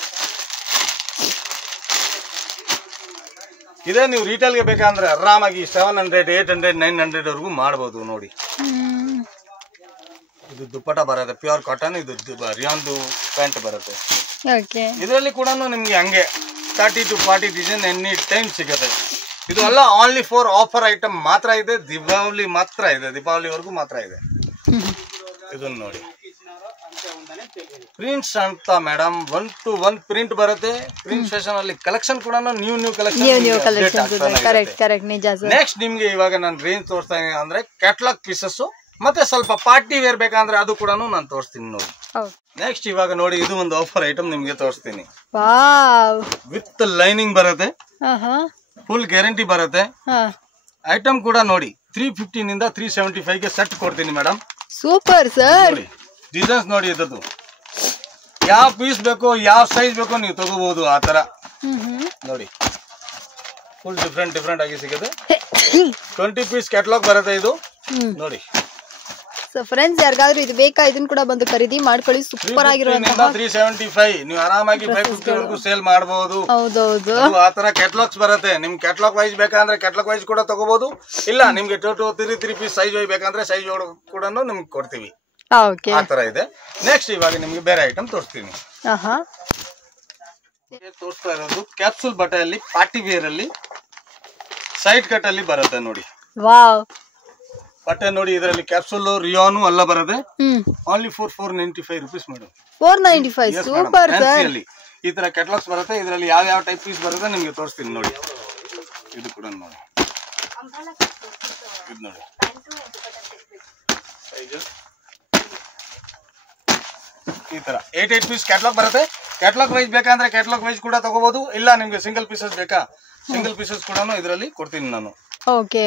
ಇದೇ ನೀವು ರಿಟೇಲ್ಗೆ ಬೇಕಂದ್ರೆ ಆರಾಮಾಗಿ 700 800 900 ವರೆಗೂ ಮಾಡಬಹುದು ನೋಡಿ ಇದು ದುಪಟ್ಟ ಬರುತ್ತೆ ಪ್ಯೂರ್ ಕಾಟನ್ ಇದು ರಿಯಾನ್ದು ಪ್ಯಾಂಟ್ ಬರುತ್ತೆ ಇದರಲ್ಲಿ ಕೂಡ ನಿಮ್ಗೆ ಹಂಗೆ 30 to 40 ಡಿಸೈನ್ ಎನಿ ಟೈಮ್ ಸಿಗುತ್ತೆ ಇದು ಎಲ್ಲ ಓನ್ಲಿ ಫಾರ್ ಆಫರ್ ಐಟಮ್ ಮಾತ್ರ ಇದೆ ದೀಪಾವಳಿವರೆಗೂ ಮಾತ್ರ ಇದೆ ಇದನ್ನ ನೋಡಿ ಪ್ರಿಂಟ್ಸ್ ಅಂತ ಮೇಡಮ್ 1 to 1 ಪ್ರಿಂಟ್ ಬರುತ್ತೆ ಪ್ರಿಂಟ್ ಫ್ಯಾಷನ್ ಅಲ್ಲಿ ಕಲೆಕ್ಷನ್ ಕೂಡ ನ್ಯೂ ಕಲೆಕ್ಷನ್ ನೆಕ್ಸ್ಟ್ ನಿಮ್ಗೆ ಇವಾಗ ನಾನು ರೇಂಜ್ ತೋರಿಸ್ತಾ ಇದೀನಿ ಅಂದ್ರೆ ಕ್ಯಾಟಲಾಗ್ ಪೀಸಸ್ ಮತ್ತೆ ಸ್ವಲ್ಪ ಪಾರ್ಟಿ ವೇರ್ ಬೇಕಂದ್ರೆ ಅದು ಕೂಡ ನಾನು ತೋರಿಸ್ತೀನಿ ನೋಡಿ ನೆಕ್ಸ್ಟ್ ಇವಾಗ ನೋಡಿ ಇದು ಒಂದು ಆಫರ್ ಐಟಮ್ ನಿಮ್ಗೆ ತೋರಿಸ್ತೀನಿ ವಿತ್ ಲೈನಿಂಗ್ ಬರುತ್ತೆ ಫುಲ್ ಗ್ಯಾರಂಟಿ ಬರುತ್ತೆ ಐಟಮ್ ಕೂಡ ನೋಡಿ 350 ನಿಂದ 375 ಗೆ ಸೆಟ್ ಕೊಡ್ತೀನಿ ಮೇಡಮ್ ಸೂಪರ್ ಸರ್ ಡಿಸೈನ್ಸ್ ನೋಡಿ ಇದ್ದದ್ದು ಯಾವ ಪೀಸ್ ಬೇಕೋ ಯಾವ ಸೈಜ್ ಬೇಕೋ ನೀವು ತಗೋಬಹುದು ಆ ತರ ನೋಡಿ ಫುಲ್ ಡಿಫ್ರೆಂಟ್ ಆಗಿ ಸಿಗುತ್ತೆ 20 ಪೀಸ್ ಕ್ಯಾಟಲಾಗ್ ಬರುತ್ತೆ ಇದು ನೋಡಿ ಸೊ ಫ್ರೆಂಡ್ಸ್ ಯಾರಿಗಾದ್ರೂ ಇದು ಬೇಕಾ ಇದನ್ನ ಕೂಡ ಬಂದು ಖರೀದಿ ಮಾಡ್ಕೊಳ್ಳಿ ಸೂಪರ್ ಆಗಿರುವಂತಹ 375 ನೀವು ಆರಾಮಾಗಿ 550 ವರೆಗೂ ಸೇಲ್ ಮಾಡಬಹುದು ಹೌದೌದು ಆ ತರ ಕ್ಯಾಟಲಾಗ್ಸ್ ಬರುತ್ತೆ ನಿಮ್ ಕ್ಯಾಟಲಾಗ್ ವೈಸ್ ಬೇಕಂದ್ರೆ ಕ್ಯಾಟಲಾಗ್ ವೈಸ್ ಕೂಡ ತಗೋಬಹುದು ಇಲ್ಲ ನಿಮ್ಗೆ 3 ಪೀಸ್ ಸೈಜ್ ಬೇಕಂದ್ರೆ ಸೈಜ್ ಕೂಡ ನಿಮ್ಗೆ ಕೊಡ್ತೀವಿ ಆ ತರ ಇದೆ ನೆಕ್ಸ್ಟ್ ಇವಾಗ ನಿಮ್ಗೆ ಬೇರೆ ಐಟಮ್ ತೋರಿಸ್ತೀನಿ ತೋರಿಸ್ತಾ ಇರೋದು ಕ್ಯಾಪ್ಸೂಲ್ ಬಟ್ಟೆಯಲ್ಲಿ ಪಾರ್ಟಿ ವೇರ್ ಅಲ್ಲಿ ಸೈಡ್ ಕಟ್ ಅಲ್ಲಿ ಬರುತ್ತೆ ನೋಡಿ. ವಾವ್, ಬಟ್ಟೆ ನೋಡಿ, ಇದರಲ್ಲಿ ಕ್ಯಾಪ್ಸೂಲ್ ರಿಯಾನು ಎಲ್ಲ ಬರುತ್ತೆ. Only for 495 rupees madam. 495. Super sir. ಈ ತರ ಕ್ಯಾಟಲಾಗ್ಸ್ ಬರುತ್ತೆ. ಇದರಲ್ಲಿ ಯಾವ ಯಾವ ಟೈಪ್ ಪೀಸ್ ಬರುತ್ತೆ ನಿಮ್ಗೆ ತೋರಿಸ್ತೀನಿ ನೋಡಿ. ಇದು ಕೂಡ ನೋಡಿ, ಇದು ನೋಡಿ ಈ ತರ 8 ಪೀಸ್ ಕ್ಯಾಟಲಾಗ್ ಬರುತ್ತೆ. ಕ್ಯಾಟಲಾಗ್ ವೈಸ್ ಬೇಕಂದ್ರೆ ಕ್ಯಾಟಲಾಗ್ ವೈಸ್ ಕೂಡ ತಗೋಬಹುದು, ಇಲ್ಲ ನಿಮ್ಗೆ ಸಿಂಗಲ್ ಪೀಸಸ್ ಬೇಕಾ ಸಿಂಗಲ್ ಪೀಸಸ್ ಕೂಡ ಇದರಲ್ಲಿ ಕೊಡ್ತೀನಿ ನಾನು.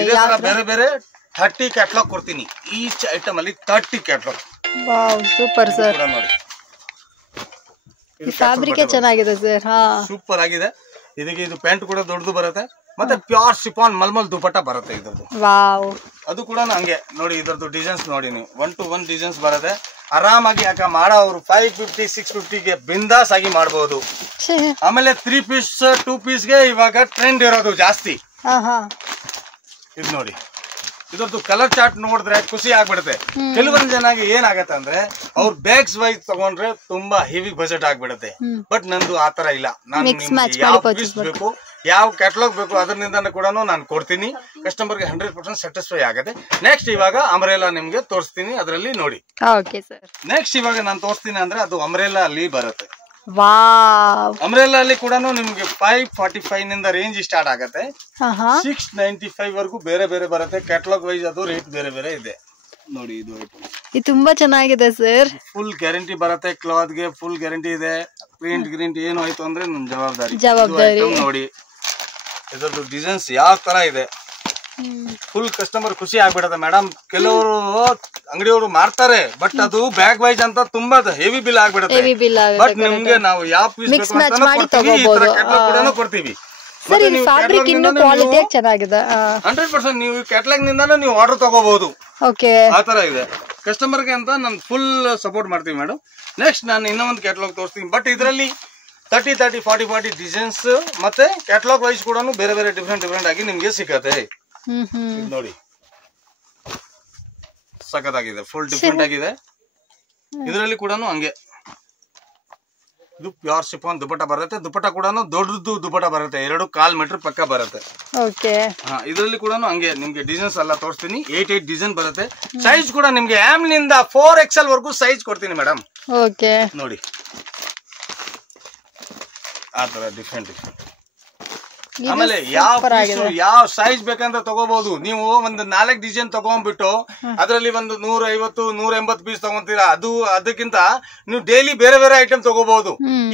ಇದೇ ತರ ಬೇರೆ ಬೇರೆ 30 ಕ್ಯಾಟಲಾಗ್ ಕೊಡ್ತೀನಿ. ಈಚ್ ಐಟಮ್ ಅಲ್ಲಿ 30 ಕ್ಯಾಟಲಾಗ್. Wow, super sir. ನೋಡಿ, ಈ ಫ್ಯಾಬ್ರಿಕ್ ಚೆನ್ನಾಗಿದೆ ಸರ್. ಹಾ, ಸೂಪರ್ ಆಗಿದೆ. ಇದಕ್ಕೆ ಇದು ಪ್ಯಾಂಟ್ ಕೂಡ ದೊಡ್ಡದು ಬರುತ್ತೆ. ಮತ್ತೆ ಪ್ಯೂರ್ ಶಿಫಾನ್ ಮಲ್ಮಲ್ ದುಪಟ್ಟ ಬರುತ್ತೆ ಇದ್ರದ್ದು. ವಾವ್, ಅದು ಕೂಡ ಹಂಗೆ ನೋಡಿ. ಇದ್ರದ್ದು ಡಿಸೈನ್ಸ್ ನೋಡಿ ನೀವು, 1 to 1 ಡಿಸೈನ್ಸ್ ಬರುತ್ತೆ. ಆರಾಮಾಗಿ ಯಾಕೆ ಮಾಡೋ ಅವರು 550 650ಗೆ ಬಿಂದಾಸ್ ಆಗಿ ಮಾಡಬಹುದು. ಆಮೇಲೆ 3 ಪೀಸ್ 2 ಪೀಸ್ಗೆ ಇವಾಗ ಟ್ರೆಂಡ್ ಇರೋದು ಜಾಸ್ತಿ. ಇದು ನೋಡಿ, ಇದ್ರದ್ದು ಕಲರ್ ಚಾರ್ಟ್ ನೋಡಿದ್ರೆ ಖುಷಿ ಆಗ್ಬಿಡುತ್ತೆ. ಕೆಲವೊಂದು ಜನಾಗಿ ಏನಾಗತ್ತೆ ಅಂದ್ರೆ ಅವ್ರ ಬ್ಯಾಗ್ಸ್ ವೈಸ್ ತಗೊಂಡ್ರೆ ತುಂಬಾ ಹೆವಿ ಬಜೆಟ್ ಆಗ್ಬಿಡುತ್ತೆ. ಬಟ್ ನಂದು ಆತರ ಇಲ್ಲ. ನಾನು ಯಾವ ಪೀಸ್ ಬೇಕು, ಯಾವ ಕ್ಯಾಟಲಾಗ್ ಬೇಕು ಅದರಿಂದ ಕೂಡ ನಾನು ಕೊಡ್ತೀನಿ. ಕಸ್ಟಮರ್ಗೆ 100% ಸ್ಯಾಟಿಸ್ಫೈ ಆಗುತ್ತೆ. ನೆಕ್ಸ್ಟ್ ಇವಾಗ ಅಂಬ್ರೆಲಾ ನಿಮ್ಗೆ ತೋರಿಸ್ತೀನಿ, ಅದರಲ್ಲಿ ನೋಡಿ. ನೆಕ್ಸ್ಟ್ ಇವಾಗ ನಾನು ತೋರಿಸ್ತೀನಿ ಅಂದ್ರೆ ಅದು ಅಂಬ್ರೆಲಾ ಅಲ್ಲಿ ಬರುತ್ತೆ. ಅಂಬ್ರೆಲಾ ಅಲ್ಲಿ ಕೂಡ ನಿಮ್ಗೆ 545 ನಿಂದ ರೇಂಜ್ ಸ್ಟಾರ್ಟ್ ಆಗುತ್ತೆ. 695 ವರೆಗೂ ಬೇರೆ ಬೇರೆ ಬರುತ್ತೆ. ಕ್ಯಾಟಲಾಗ್ ವೈಸ್ ಅದು ರೇಟ್ ಬೇರೆ ಬೇರೆ ಇದೆ ನೋಡಿ. ಇದು ತುಂಬಾ ಚೆನ್ನಾಗಿದೆ ಸರ್. ಫುಲ್ ಗ್ಯಾರಂಟಿ ಬರುತ್ತೆ. ಕ್ಲಾತ್ ಗೆ ಫುಲ್ ಗ್ಯಾರಂಟಿ ಇದೆ. ಪ್ರಿಂಟ್ ಗ್ರಿಂಟ್ ಏನು ಆಯ್ತು ಅಂದ್ರೆ ನಮ್ ಜವಾಬ್ದಾರಿ. ನೋಡಿ, ಇದರದ್ದು ಡಿಸೈನ್ಸ್ ಯಾವ ತರ ಇದೆ. ಫುಲ್ ಕಸ್ಟಮರ್ ಖುಷಿ ಆಗ್ಬಿಡತ್ತೆ ಮೇಡಮ್. ಕೆಲವರು ಅಂಗಡಿಯವರು ಮಾರ್ತಾರೆ, ಬಟ್ ಅದು ಬ್ಯಾಗ್ ವೈಸ್ ಅಂತ ತುಂಬಾ ಹೆವಿ ಬಿಲ್ ಆಗ್ಬಿಡುತ್ತೆ. ಬಟ್ ನಿಮ್ಗೆ ನಾವು ಯಾವ ಪೀಸ್ ಬೇಕು ಕೊಡ್ತೀವಿ, ಈ ತರ ಕ್ಯಾಟಲಾಗ್ ಕೂಡ ಕೊಡ್ತೀವಿ. 100% ನೀವು ಕ್ಯಾಟಲಾಗ್ ನಿಂದಾನು ನೀವು ಆರ್ಡರ್ ತಗೋಬಹುದು. ಆತರ ಇದೆ. ಕಸ್ಟಮರ್ ಗೆ ಅಂತ ನಾನು ಫುಲ್ ಸಪೋರ್ಟ್ ಮಾಡ್ತೀವಿ ಮೇಡಮ್. ನೆಕ್ಸ್ಟ್ ನಾನು ಇನ್ನೊಂದು ಕ್ಯಾಟಲಾಗ್ ತೋರಿಸ್ತೀನಿ. ಬಟ್ ಇದರಲ್ಲಿ 30 40 ಡಿಸೈನ್ಸ್ ಮತ್ತೆ ಕ್ಯಾಟಲಾಗ್ ವೈಸ್ ಕೂಡ ಬೇರೆ ಬೇರೆ ಡಿಫ್ರೆಂಟ್ ಆಗಿ ನಿಮ್ಗೆ ಸಿಗತ್ತೆ ನೋಡಿ. ಸಖತ್ತಾಗಿದೆ, ಫುಲ್ ಡಿಫ್ರೆಂಟ್ ಆಗಿದೆ. ಇದರಲ್ಲಿ ಕೂಡ ಹಂಗೆ ಇದು ಪ್ಯೂರ್ ಶಿಫಾನ್ ದುಪಟ್ಟ ಬರುತ್ತೆ. ದುಪಟ್ಟ ಕೂಡ ದೊಡ್ಡದು ದುಪಟ್ಟ ಬರುತ್ತೆ. 2.25 ಮೀಟರ್ ಪಕ್ಕ ಬರುತ್ತೆ. ಇದರಲ್ಲಿ ಕೂಡ ಹಂಗೆ ನಿಮ್ಗೆ ಡಿಸೈನ್ಸ್ ಎಲ್ಲ ತೋರಿಸ್ತೀನಿ. 8 ಡಿಸೈನ್ ಬರುತ್ತೆ. ಸೈಜ್ ಕೂಡ ನಿಮ್ಗೆ M ನಿಂದ 4XL ವರೆಗೂ ಸೈಜ್ ಕೊಡ್ತೀನಿ ಮೇಡಮ್. ನೋಡಿ, ಆ ತರ ಡಿಫ್ರೆಂಟ್. ಆಮೇಲೆ ಯಾವ ಸೈಜ್ ಬೇಕಂತ ತಗೋಬಹುದು. ನೀವು ಒಂದು 4 ಡಿಸೈನ್ ತಗೊಂಡ್ಬಿಟ್ಟು ಅದರಲ್ಲಿ ಒಂದು 150 180 ಪೀಸ್ ತಗೊಂತೀರಾ. ಅದಕ್ಕಿಂತ ನೀವು ಡೈಲಿ ಬೇರೆ ಬೇರೆ ಐಟಮ್ ತಗೋಬಹುದು.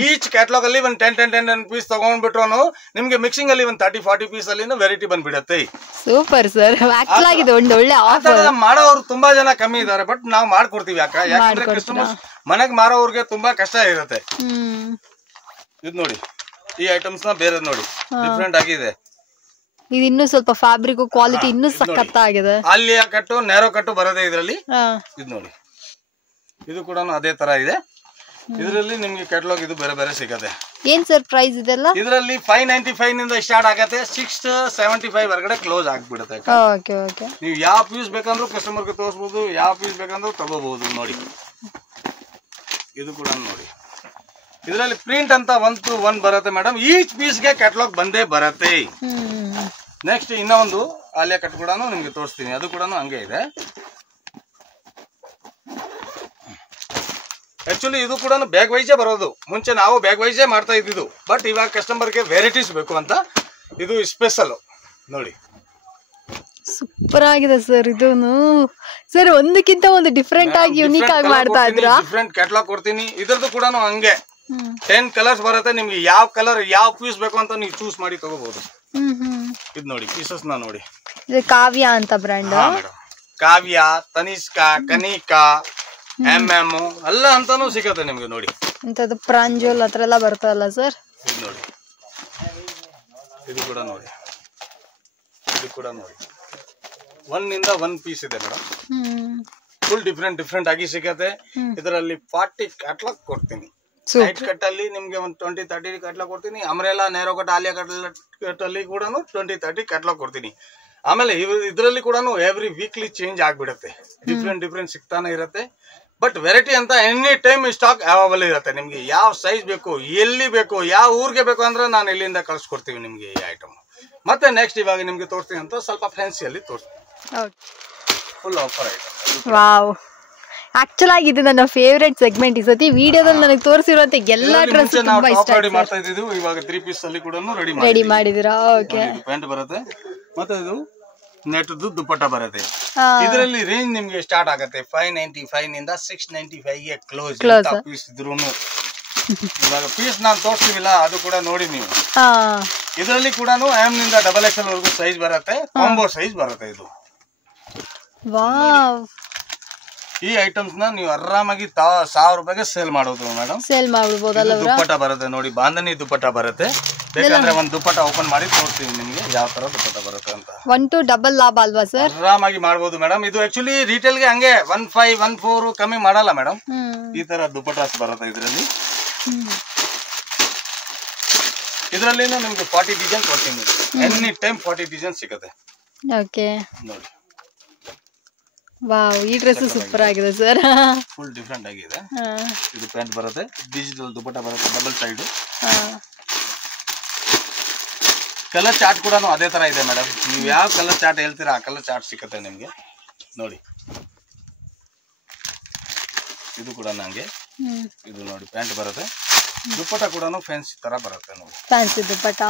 ಈಚ್ ಕ್ಯಾಟಲಾಗ್ ಅಲ್ಲಿ ಒಂದು 10 ಪೀಸ್ ತಗೊಂಡ್ಬಿಟ್ರು ನಿಮ್ಗೆ ಮಿಕ್ಸಿಂಗ್ ಅಲ್ಲಿ ಒಂದು 30 40 ಪೀಸ್ ಅಲ್ಲಿ ವೆರೈಟಿ ಬಂದ್ಬಿಡತ್ತೆ. Super sir. ಮಾಡೋರು ತುಂಬಾ ಜನ ಕಮ್ಮಿ ಇದಾರೆ, ಬಟ್ ನಾವು ಮಾಡ್ಕೊಡ್ತೀವಿ. ಯಾಕಂದ್ರೆ ಕಸ್ಟಮರ್ಸ್ ಮನೆಗ್ ಮಾರೋರ್ಗೆ ತುಂಬಾ ಕಷ್ಟ ಇರುತ್ತೆ. ಇದು ನೋಡಿ, ಈ ಐಟಮ್ಸ್ ನ ಬೇರೆ ನೋಡಿ, ಡಿಫ್ರೆಂಟ್ ಆಗಿದೆ. ಇದು ಇನ್ನೂ ಸ್ವಲ್ಪ ಫ್ಯಾಬ್ರಿಕ್ ಕ್ವಾಲಿಟಿ ಇನ್ನೂ ಸಖತ್ತಾಗಿದೆ. ಅಲ್ಲಿಯ ಕಟ್ಟು ನೇರೋ ಕಟ್ಟು ಬರೋದೇ ಇದರಲ್ಲಿ. ಇದು ನೋಡಿ, ಇದು ಕೂಡ ಅದೇ ತರ ಇದೆ. ಇದರಲ್ಲಿ ನಿಮ್ಗೆ ಕ್ಯಾಟಲಾಗ್ ಇದು ಬೇರೆ ಬೇರೆ ಸಿಗತ್ತೆ. ಏನ್ ಸರ್ ಪ್ರೈಸ್ ಇದೆಲ್ಲ? ಇದರಲ್ಲಿ 595 ನಿಂದ ಸ್ಟಾರ್ಟ್ ಆಗತ್ತೆ. 675 ಹೊರಗಡೆ ಕ್ಲೋಸ್ ಆಗ್ಬಿಡುತ್ತೆ. ನೀವು ಯಾವ ಪೀಸ್ ಬೇಕಂದ್ರೂ ಕಸ್ಟಮರ್ಗೆ ತೋರಿಸಬಹುದು, ಯಾವ ಪೀಸ್ ಬೇಕಂದ್ರೂ ತಗೋಬಹುದು ನೋಡಿ. ಇದು ಕೂಡ ನೋಡಿ, ಇದರಲ್ಲಿ ಪ್ರಿಂಟ್ ಅಂತ 1 to 1 ಬರುತ್ತೆ ಮೇಡಮ್. ಈಚ್ ಪೀಸ್ ಗೆ ಕ್ಯಾಟಲಾಗ್ ಬಂದೇ ಬರುತ್ತೆ. ನೆಕ್ಸ್ಟ್ ಇನ್ನೊಂದು ಆಲಿಯಾ ಕಟ್ ಕೂಡ ನಿಮ್ಗೆ ತೋರಿಸ್ತೀನಿ. ಅದು ಕೂಡ ಹಂಗೆ ಇದೆ. ಆಕ್ಚುಲಿ ಇದು ಕೂಡ ಬ್ಯಾಗ್ ವೈಸೇ ಬರೋದು. ಮುಂಚೆ ನಾವು ಬ್ಯಾಗ್ ವೈಸೇ ಮಾಡ್ತಾ ಇದ್ದಿದ್ದು, ಬಟ್ ಇವಾಗ ಕಸ್ಟಮರ್ಗೆ ವೆರೈಟೀಸ್ ಬೇಕು ಅಂತ ಇದು ಸ್ಪೆಷಲ್ ನೋಡಿ. ಸೂಪರ್ ಆಗಿದೆ ಸರ್. ಇದು ಸರ್ ಒಂದಕ್ಕಿಂತ ಒಂದು ಡಿಫ್ರೆಂಟ್ ಆಗಿ ಯುನೀಕ್ ಆಗಿ ಮಾಡ್ತಾ ಇದ್ರಾ? ಡಿಫ್ರೆಂಟ್ ಕ್ಯಾಟಲಾಗ್ ಕೊಡ್ತೀನಿ. ಇದ್ರದ್ದು ಕೂಡ ಹಂಗೆ 10 ಕಲರ್ಸ್ ಬರುತ್ತೆ. ನಿಮ್ಗೆ ಯಾವ ಕಲರ್ ಯಾವ ಪೀಸ್ ಬೇಕು ಅಂತ ನೀವು ಚೂಸ್ ಮಾಡಿ ತಗೋಬಹುದು. ಇದು ನೋಡಿ, ಪೀಸಸ್ ನ ನೋಡಿ. ಇದು ಕಾವ್ಯ ಅಂತ ಬ್ರ್ಯಾಂಡ್. ಕಾವ್ಯ, ತನಿಷ್ಕಾ, ಕನಿಕಾ, MM ಎಲ್ಲ ಅಂತಾನು ಸಿಗತ್ತೆ ನಿಮ್ಗೆ ನೋಡಿ. ಇಂಥದ್ದು ಪ್ರಾಂಜೋಲ್ ಹತ್ರ ಎಲ್ಲ ಬರ್ತಲ್ಲ ಸರ್. ಇದು ನೋಡಿ, ಇದು ಕೂಡ ನೋಡಿ, ಇದು ಕೂಡ ನೋಡಿ. 1 ನಿಂದ 1 ಪೀಸ್ ಇದೆ ಮೇಡಮ್. ಫುಲ್ ಡಿಫ್ರೆಂಟ್ ಆಗಿ ಸಿಗತ್ತೆ. ಇದರಲ್ಲಿ 40 ಕ್ಯಾಟಲಾಗ್ ಕೊಡ್ತೀನಿ. ಸೈಡ್ ಕಟ್ ಅಲ್ಲಿ ನಿಮ್ಗೆ ಒಂದು 20-30 ಕ್ಯಾಟಲಾಗ್ ಕೊಡ್ತೀನಿ. ಅಂಬ್ರೆಲಾ, ನೇರೋ ಕಟ್, ಆಲಿಯಾ ಕಟ್ ಅಲ್ಲಿ ಕೂಡ 20-30 ಕ್ಯಾಟಲಾಗ್ ಕೊಡ್ತೀನಿ. ಆಮೇಲೆ ಇದರಲ್ಲಿ ಕೂಡ ಎವ್ರಿ ವೀಕ್ಲಿ ಚೇಂಜ್ ಆಗ್ಬಿಡುತ್ತೆ. ಡಿಫ್ರೆಂಟ್ ಸಿಗ್ತಾನೆ ಇರುತ್ತೆ. ಬಟ್ ವೆರೈಟಿ ಅಂತ ಎನಿ ಟೈಮ್ ಸ್ಟಾಕ್ ಅವೈಲೇಬಲ್ ಇರುತ್ತೆ. ನಿಮ್ಗೆ ಯಾವ ಸೈಜ್ ಬೇಕು, ಎಲ್ಲಿ ಬೇಕು, ಯಾವ ಊರಿಗೆ ಬೇಕು ಅಂದ್ರೆ ನಾನು ಇಲ್ಲಿಂದ ಕಳ್ಸಿಕೊಡ್ತೀವಿ ನಿಮ್ಗೆ ಈ ಐಟಮ್. ಮತ್ತೆ ನೆಕ್ಸ್ಟ್ ಇವಾಗ ನಿಮ್ಗೆ ತೋರಿಸ್ತೀನಿ ಅಂತ ಸ್ವಲ್ಪ ಫ್ಯಾನ್ಸಿಯಲ್ಲಿ ತೋರಿಸ್ತೀನಿ. Full offer item. Wow, actual ಆಗಿ ಇದು ನನ್ನ ಫೇವರೇಟ್ ಸೆಗ್ಮೆಂಟ್. ಈ ಸತಿ ವಿಡಿಯೋದಲ್ಲಿ ನನಗೆ ತೋರಿಸಿರುವಂತ ಎಲ್ಲಾ ಡ್ರೆಸ್ ತುಂಬಾ ಇಷ್ಟ ರೆಡಿ ಮಾಡ್ತಾ ಇದ್ದೀವಿ. ಇವಾಗ 3 ಪೀಸ್ ಅಲ್ಲಿ ಕೂಡ ರೆಡಿ ಮಾಡಿದೀರಾ? ಓಕೆ. ಪ್ಯಾಂಟ್ ಬರುತ್ತೆ, ಮತ್ತೆ ಇದು ನೆಟ್ದು ದುಪ್ಪಟ್ಟ ಬರುತ್ತೆ. ಇದರಲ್ಲಿ ರೇಂಜ್ ನಿಮ್ಗೆ ಸ್ಟಾರ್ಟ್ ಆಗುತ್ತೆ 595 ನಿಂದ 695 ಗೆ ಕ್ಲೋಸ್ ಪೀಸ್ ಇದ್ರೂನು. ಇವಾಗ ಪೀಸ್ ನಾನು ತೋರಿಸ್ತೀವಿಲ್ಲ, ಅದು ಕೂಡ ನೋಡಿ ನೀವು. ಇದರಲ್ಲಿ ಕೂಡ M ನಿಂದ XXL ವರೆಗೂ ಸೈಜ್ ಬರುತ್ತೆ, ಕಾಂಬೋ ಸೈಜ್ ಬರುತ್ತೆ. ಇದು ವಾವ್, ಈ ಐಟಮ್ಸ್ ನ ನೀವು ಆರಾಮಾಗಿ 1000 ರೂಪಾಯಿಗೆ ಸೇಲ್ ಮಾಡೋದು ಮೇಡಮ್. ಸೇಲ್ ಮಾಡಬಹುದಲ್ಲ? ದುಪ್ಪಟ್ಟ ಬರುತ್ತೆ ನೋಡಿ, ಬಾಂಧನಿ ದುಪ್ಪಟ್ಟ ಬರುತ್ತೆ. ಬೇಕಾದ್ರೆ ಒಂದು ದುಪ್ಪಟ್ಟ ಓಪನ್ ಮಾಡಿ ತೋರಿಸ್ತೀವಿ ನಿಮ್ಗೆ ಯಾವ ತರ ದುಪ್ಪಟ್ಟ ಬರುತ್ತೆ ಅಂತ. 1-2 ಡಬಲ್ ಲಾಭ ಅಲ್ವಾ ಸರ್? ಆರಾಮಾಗಿ ಮಾಡಬಹುದು ಮೇಡಮ್. ಇದು ಆಕ್ಚುಲಿ ರಿಟೇಲ್ ಗೆ ಹಂಗೆ 1514 ಕಮ್ಮಿ ಮಾಡಲ್ಲ ಮೇಡಮ್. ಈ ತರ ದುಪ್ಪಟ್ಟಾಸ್ ಬರುತ್ತೆ ಇದರಲ್ಲಿ. ಇದರಲ್ಲಿ ನಿಮ್ಗೆ 40 ಡಿಸೈನ್ ಕೊಡ್ತೀನಿ. ಎನಿ ಟೈಮ್ 40 ಡಿಸೈನ್ ಸಿಗುತ್ತೆ. ಓಕೆ ನೋಡಿ. ವಾವ್, ಈ ಡ್ರೆಸ್ ಸೂಪರ್ ಆಗಿದೆ ಸರ್. ಫುಲ್ ಡಿಫರೆಂಟ್ ಆಗಿದೆ. ಇದು ಪ್ಯಾಂಟ್ ಬರುತ್ತೆ, ಡಿಜಿಟಲ್ ದುಪ್ಪಟ್ಟ ಬರುತ್ತೆ, ಡಬಲ್ ಸೈಡ್. ಕಲರ್ ಚಾರ್ಟ್ ಕೂಡ ಅದೇ ತರ ಇದೆ ಮೇಡಮ್. ನೀವು ಯಾವ ಕಲರ್ ಚಾರ್ಟ್ ಹೇಳ್ತೀರಾ ಆ ಕಲರ್ ಚಾರ್ಟ್ ಸಿಗುತ್ತೆ ನಿಮ್ಗೆ. ನೋಡಿ, ಇದು ಕೂಡ ನಂಗೆ ಇದು ನೋಡಿ ಪ್ಯಾಂಟ್ ಬರುತ್ತೆ, ದುಪ್ಪಟ್ಟ ಕೂಡ ಫ್ಯಾನ್ಸಿ ತರ ಬರುತ್ತೆ ನೋಡಿ. ಫ್ಯಾನ್ಸಿ ದುಪ್ಪಟ್ಟ,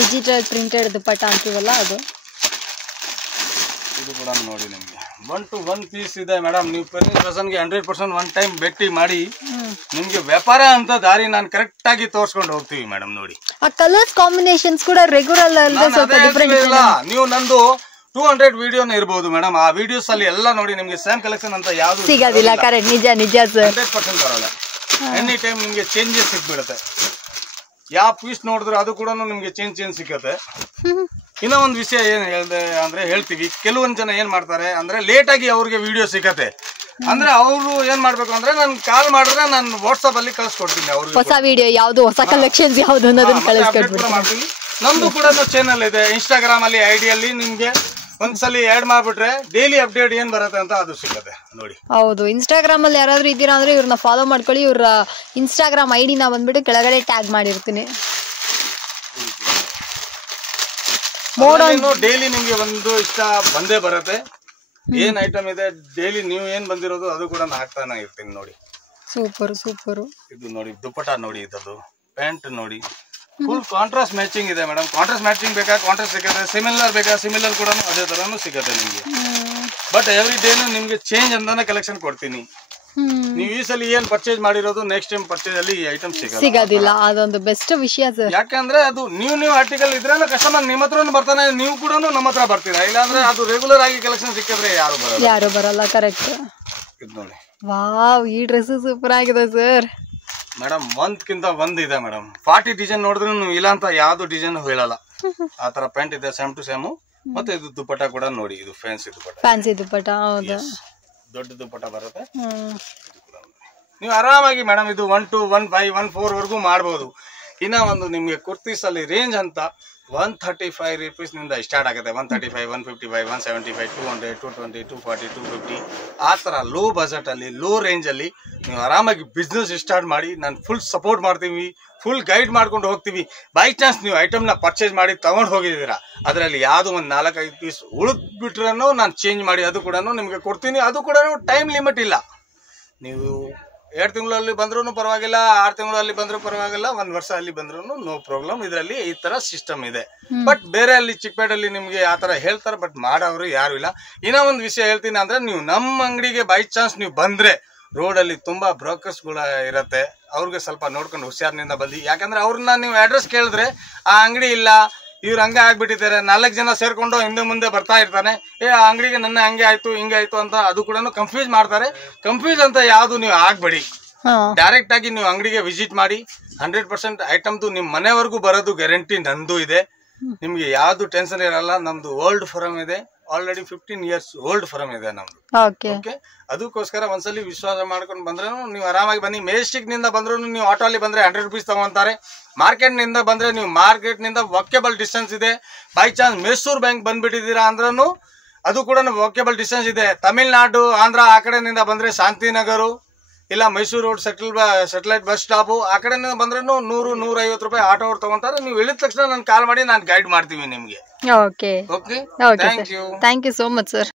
ಡಿಜಿಟಲ್ ಪ್ರಿಂಟೆಡ್ ದುಪ್ಪಟ್ಟ ಅಂತೀವಲ್ಲ ಅದು. ಇದು ಕೂಡ ನೋಡಿ ನಿಮ್ಗೆ 1 to 1 ಪೀಸ್ ಇದೆ ಮೇಡಮ್. ನೀವು ಪರ್ಸನ್ಗೆ 100% ಒನ್ ಟೈಮ್ ಭೇಟಿ ಮಾಡಿ ನಿಮ್ಗೆ ವ್ಯಾಪಾರ ಅಂತ ದಾರಿ ನಾನು ಕರೆಕ್ಟ್ ಆಗಿ ತೋರ್ಸ್ಕೊಂಡು ಹೋಗ್ತೀವಿ ಮೇಡಮ್. ನೋಡಿ, ಆ ಕಲರ್ಸ್ ಕಾಂಬಿನೇಷನ್ಸ್ ಕೂಡ ರೆಗ್ಯುಲರ್ ಇಲ್ಲ. ನೀವು ನಂದು 200 ವಿಡಿಯೋನ ಇರಬಹುದು ಮೇಡಮ್. ಆ ವಿಡಿಯೋಸ್ ಅಲ್ಲಿ ಎಲ್ಲ ನೋಡಿ ನಿಮ್ಗೆ ಸೇಮ್ ಕಲೆಕ್ಷನ್ ಅಂತ ಯಾವ್ದು ಸಿಗೋದಿಲ್ಲ. ಕರೆಕ್ಟ್, ನಿಜ ನಿಜ ಸರ್. 100% ಬರಲ್ಲ. ಎನಿ ಟೈಮ್ ನಿಮ್ಗೆ ಚೇಂಜಸ್ ಸಿಕ್ಬಿಡುತ್ತೆ. ಯಾವ ಪೀಸ್ ನೋಡಿದ್ರೆ ಅದು ಕೂಡ ನಿಮ್ಗೆ ಚೇಂಜ್ ಸಿಗುತ್ತೆ. ಇನ್ನೂ ಒಂದು ವಿಷಯ ಏನ್ ಹೇಳ್ದೆ ಅಂದ್ರೆ ಹೇಳ್ತೀವಿ, ಕೆಲವೊಂದ್ ಜನ ಏನ್ ಮಾಡ್ತಾರೆ ಅಂದ್ರೆ ಲೇಟ್ ಆಗಿ ಅವ್ರಿಗೆ ವಿಡಿಯೋ ಸಿಗತ್ತೆ ಅಂದ್ರೆ ಅವರು ಏನ್ ಮಾಡ್ಬೇಕು ಅಂದ್ರೆ ನನ್ ಕಾಲ್ ಮಾಡಿದ್ರೆ ನಾನು ವಾಟ್ಸ್ಆಪ್ ಅಲ್ಲಿ ಕಳ್ಸಿಕೊಡ್ತೀನಿ ಅವ್ರಿಗೆ. ಹೊಸ ವಿಡಿಯೋ ಯಾವ್ದು, ಹೊಸ ಕಲೆಕ್ಷನ್ಸ್ ಯಾವ್ದು ಅನ್ನೋದನ್ನ ಕಳಿಸ್ಕೊಡ್ತೀನಿ. ನಮ್ದು ಕೂಡ ಚಾನೆಲ್ ಇದೆ ಇನ್ಸ್ಟಾಗ್ರಾಮ್ ಅಲ್ಲಿ, ಐಡಿಯಲ್ಲಿ ನಿಮ್ಗೆ ಒಂದ್ಸಲಿ ಆಡ್ ಮಾಡ್ಬಿಟ್ರೆ ಡೈಲಿ ಅಪ್ಡೇಟ್ ಏನ್ ಬರುತ್ತೆ ಅಂತ ಅದು ಸಿಗುತ್ತೆ ನೋಡಿ. ಹೌದು, ಇನ್ಸ್ಟಾಗ್ರಾಮ್ ಅಲ್ಲಿ ಯಾರಾದ್ರೂ ಇದ್ದೀರಾ ಅಂದ್ರೆ ಇವ್ರನ್ನ ಫಾಲೋ ಮಾಡ್ಕೊಳ್ಳಿ. ಇವ್ರ ಇನ್ಸ್ಟಾಗ್ರಾಮ್ ಐಡಿ ನ ಬಂದ್ಬಿಟ್ಟು ಕೆಳಗಡೆ ಟ್ಯಾಗ್ ಮಾಡಿರ್ತೀನಿ. ಡೈಲಿ ನಿಮ್ಗೆ ಒಂದು ಇಷ್ಟ ಬಂದೇ ಬರುತ್ತೆ. ಏನ್ ಐಟಮ್ ಇದೆ ಡೈಲಿ ನೀವು ಏನ್ ಬಂದಿರೋದು ಅದು ಕೂಡ ಹಾಕ್ತಾನೆ ಇರ್ತೀನಿ ನೋಡಿ. Super super. ಇದು ನೋಡಿ ದುಪ್ಪಟ್ಟ ನೋಡಿ, ಇದದು ಪ್ಯಾಂಟ್ ನೋಡಿ, ಫುಲ್ ಕಾಂಟ್ರಾಸ್ಟ್ ಮ್ಯಾಚಿಂಗ್ ಇದೆ ಮೇಡಮ್. ಕಾಂಟ್ರಾಸ್ಟ್ ಮ್ಯಾಚಿಂಗ್ ಬೇಕಾ ಕಾಂಟ್ರಾಸ್ಟ್ ಸಿಗುತ್ತೆ, ಸಿಮಿಲರ್ ಬೇಕಾ ಸಿಮಿಲರ್ ಕೂಡ ಅದೇ ತರಾನು ಸಿಗುತ್ತೆ ನಿಮ್ಗೆ. ಬಟ್ ಎವ್ರಿ ಡೇನು ನಿಮ್ಗೆ ಚೇಂಜ್ ಅಂತಾನೆ ಕಲೆಕ್ಷನ್ ಕೊಡ್ತೀನಿ. ನೀವು ಈ ಸಲ ಏನ್ ಪರ್ಚೇಸ್ ಮಾಡಿರೋದು ನೆಕ್ಸ್ಟ್ ಟೈಮ್ ಪರ್ಚೇಸ್ ಅಲ್ಲಿ ಈ ಐಟಮ್ ಸಿಗೋದಿಲ್ಲ. ಅದೊಂದು ಬೆಸ್ಟ್ ವಿಷಯ ಸರ್. ಯಾಕಂದ್ರೆ ಅದು ನೀವು ಆರ್ಟಿಕಲ್ ಇದ್ರೆ ಕಸ್ಟಮರ್ ನಿಮ್ಮ ಹತ್ರ ಬರ್ತಾನೆ, ನೀವು ಕೂಡ ನಮ್ಮ ಹತ್ರ ಬರ್ತೀರಾ. ಇಲ್ಲಾಂದ್ರೆ ಅದು ರೆಗ್ಯುಲರ್ ಆಗಿ ಕಲೆಕ್ಷನ್ ಸಿಕ್ಕಿದ್ರೆ ಯಾರು ಬರಲ್ಲ. ಕರೆಕ್ಟ್. ಇದು ನೋಡಿ, ವಾವ್, ಈ ಡ್ರೆಸ್ ಸೂಪರ್ ಆಗಿದೆ ಸರ್. ಮೇಡಮ್ ಒಂದ್ಕಿಂತ ಒಂದ್ ಇದೆ ಮೇಡಮ್. 40 ಡಿಸೈನ್ ನೋಡಿದ್ರೆ ಇಲ್ಲ ಅಂತ ಯಾವ್ದು ಡಿಸೈನ್ ಹೇಳಲ್ಲ. ಆತರ ಪ್ಯಾಂಟ್ ಇದೆ ಸೇಮ್ ಟು ಸೇಮ್. ಮತ್ತೆ ಇದು ದುಪ್ಪಟ್ಟ ಕೂಡ ನೋಡಿ, ಇದು ಫ್ಯಾನ್ಸಿ ದುಪ್ಪಟ್ಟ. ಹೌದು, ದೊಡ್ಡ ದುಪ್ಪಟ್ಟ ಬರುತ್ತೆ. ನೀವು ಆರಾಮಾಗಿ ಮೇಡಮ್ ಇದು 1 to 15, 14 ವರೆಗೂ ಮಾಡಬಹುದು. ಇನ್ನ ಒಂದು ನಿಮ್ಗೆ ಕುರ್ತೀಸ್ ಅಲ್ಲಿ ರೇಂಜ್ ಅಂತ 135 ರೂಪೀಸ್ ನಿಂದ ಸ್ಟಾರ್ಟ್ ಆಗುತ್ತೆ. 135, 155, 175, 200, 220, 240, 250 ಆ ತರ ಲೋ ಬಜೆಟ್ ಅಲ್ಲಿ, ಲೋ ರೇಂಜ್ ಅಲ್ಲಿ ನೀವು ಆರಾಮಾಗಿ ಬಿಸ್ನೆಸ್ ಸ್ಟಾರ್ಟ್ ಮಾಡಿ. ನಾನು ಫುಲ್ ಸಪೋರ್ಟ್ ಮಾಡ್ತೀವಿ, ಫುಲ್ ಗೈಡ್ ಮಾಡ್ಕೊಂಡು ಹೋಗ್ತೀವಿ. ಬೈ ಚಾನ್ಸ್ ನೀವು ಐಟಮ್ ನ ಪರ್ಚೇಸ್ ಮಾಡಿ ತಗೊಂಡು ಹೋಗಿದ್ದೀರಾ, ಅದರಲ್ಲಿ ಯಾವ್ದು ಒಂದು 4-5 ಪೀಸ್ ಉಳಿದ್ ಬಿಟ್ರೂ ನಾನು ಚೇಂಜ್ ಮಾಡಿ ಅದು ಕೂಡ ನಿಮ್ಗೆ ಕೊಡ್ತೀನಿ. ಅದು ಕೂಡ ಟೈಮ್ ಲಿಮಿಟ್ ಇಲ್ಲ. ನೀವು 2 ತಿಂಗಳಲ್ಲಿ ಬಂದ್ರೂ ಪರವಾಗಿಲ್ಲ, 6 ತಿಂಗಳಲ್ಲಿ ಬಂದ್ರೂ ಪರವಾಗಿಲ್ಲ, 1 ವರ್ಷ ಅಲ್ಲಿ ಬಂದ್ರೂ ನೋ ಪ್ರಾಬ್ಲಮ್. ಇದರಲ್ಲಿ ಈ ತರ ಸಿಸ್ಟಮ್ ಇದೆ. ಬಟ್ ಬೇರೆ ಅಲ್ಲಿ ಚಿಕ್ಕಪೇಟೆಯಲ್ಲಿ ನಿಮ್ಗೆ ಆ ತರ ಹೇಳ್ತಾರೆ, ಬಟ್ ಮಾಡೋರು ಯಾರು ಇಲ್ಲ. ಇನ್ನೂ ಒಂದು ವಿಷಯ ಹೇಳ್ತೀನಿ ಅಂದ್ರೆ, ನೀವು ನಮ್ಮ ಅಂಗಡಿಗೆ ಬೈ ಚಾನ್ಸ್ ನೀವು ಬಂದ್ರೆ ರೋಡ್ ಅಲ್ಲಿ ತುಂಬಾ ಬ್ರೋಕರ್ಸ್ ಗಳು ಇರತ್ತೆ, ಅವ್ರಿಗೆ ಸ್ವಲ್ಪ ನೋಡ್ಕೊಂಡು ಹುಷಾರಿನಿಂದ ಬಂದಿ. ಯಾಕಂದ್ರೆ ಅವ್ರನ್ನ ನೀವು ಅಡ್ರೆಸ್ ಕೇಳಿದ್ರೆ ಆ ಅಂಗಡಿ ಇಲ್ಲ, ಇವ್ರು ಹಂಗೆ ಆಗ್ಬಿಟ್ಟಿದ್ದಾರೆ, 4 ಜನ ಸೇರ್ಕೊಂಡು ಹಿಂದೆ ಮುಂದೆ ಬರ್ತಾ ಇರ್ತಾನೆ, ಆ ಅಂಗಡಿಗೆ ನನ್ನ ಹಂಗೆ ಆಯ್ತು ಹಿಂಗೆ ಆಯ್ತು ಅಂತ ಅದು ಕೂಡ ಕನ್ಫ್ಯೂಸ್ ಮಾಡ್ತಾರೆ. ಕನ್ಫ್ಯೂಸ್ ಅಂತ ಯಾವ್ದು ನೀವು ಆಗ್ಬೇಡಿ. ಡೈರೆಕ್ಟ್ ಆಗಿ ನೀವು ಅಂಗಡಿಗೆ ವಿಸಿಟ್ ಮಾಡಿ. 100% ಐಟಮ್ದು ನಿಮ್ ಮನೆವರೆಗೂ ಬರೋದು ಗ್ಯಾರಂಟಿ ನಂದು ಇದೆ. ನಿಮ್ಗೆ ಯಾವ್ದು ಟೆನ್ಷನ್ ಇರಲ್ಲ. ನಮ್ದು ಓಲ್ಡ್ ಫಾರಂ ಇದೆ, ಆಲ್ರೆಡಿ 15 years ಓಲ್ಡ್ ಫಾರಂ ಇದೆ ನಮ್ದು. ಓಕೆ, ಅದಕ್ಕೋಸ್ಕರ ಒಂದ್ಸಲಿ ವಿಶ್ವಾಸ ಮಾಡ್ಕೊಂಡು ಬಂದ್ರೆ ನೀವು ಆರಾಮಾಗಿ ಬನ್ನಿ. ಮೆಜೆಸ್ಟಿಕ್ ನಿಂದ ಬಂದ್ರು ನೀವು ಆಟೋ ಅಲ್ಲಿ ಬಂದ್ರೆ 100 ರೂಪೀಸ್ ತಗೊಂತಾರೆ. ಮಾರ್ಕೆಟ್ ನಿಂದ ಬಂದ್ರೆ ನೀವು ಮಾರ್ಕೆಟ್ ನಿಂದ ವಾಕೇಬಲ್ ಡಿಸ್ಟೆನ್ಸ್ ಇದೆ. ಬೈ ಚಾನ್ಸ್ ಮೈಸೂರು ಬ್ಯಾಂಕ್ ಬಂದ್ಬಿಟ್ಟಿದ್ದೀರಾ ಅಂದ್ರೂ ಅದು ಕೂಡ ವಾಕೇಬಲ್ ಡಿಸ್ಟೆನ್ಸ್ ಇದೆ. ತಮಿಳ್ನಾಡು, ಆಂಧ್ರ ಆ ಕಡೆನಿಂದ ಬಂದ್ರೆ ಶಾಂತಿನಗರು, ಇಲ್ಲ Mysuru road satellite bus stop ಆ ಕಡೆ ಬಂದ್ರೆ 100-150 ರೂಪಾಯಿ ಆಟೋ ಅವ್ರು ತಗೊಂತಾರೆ. ನೀವು ಹೇಳಿದ ತಕ್ಷಣ ನಾನು ಕಾಲ್ ಮಾಡಿ ನಾನು ಗೈಡ್ ಮಾಡ್ತೀವಿ ನಿಮ್ಗೆ. Okay okay, okay thank you. Thank you so much sir.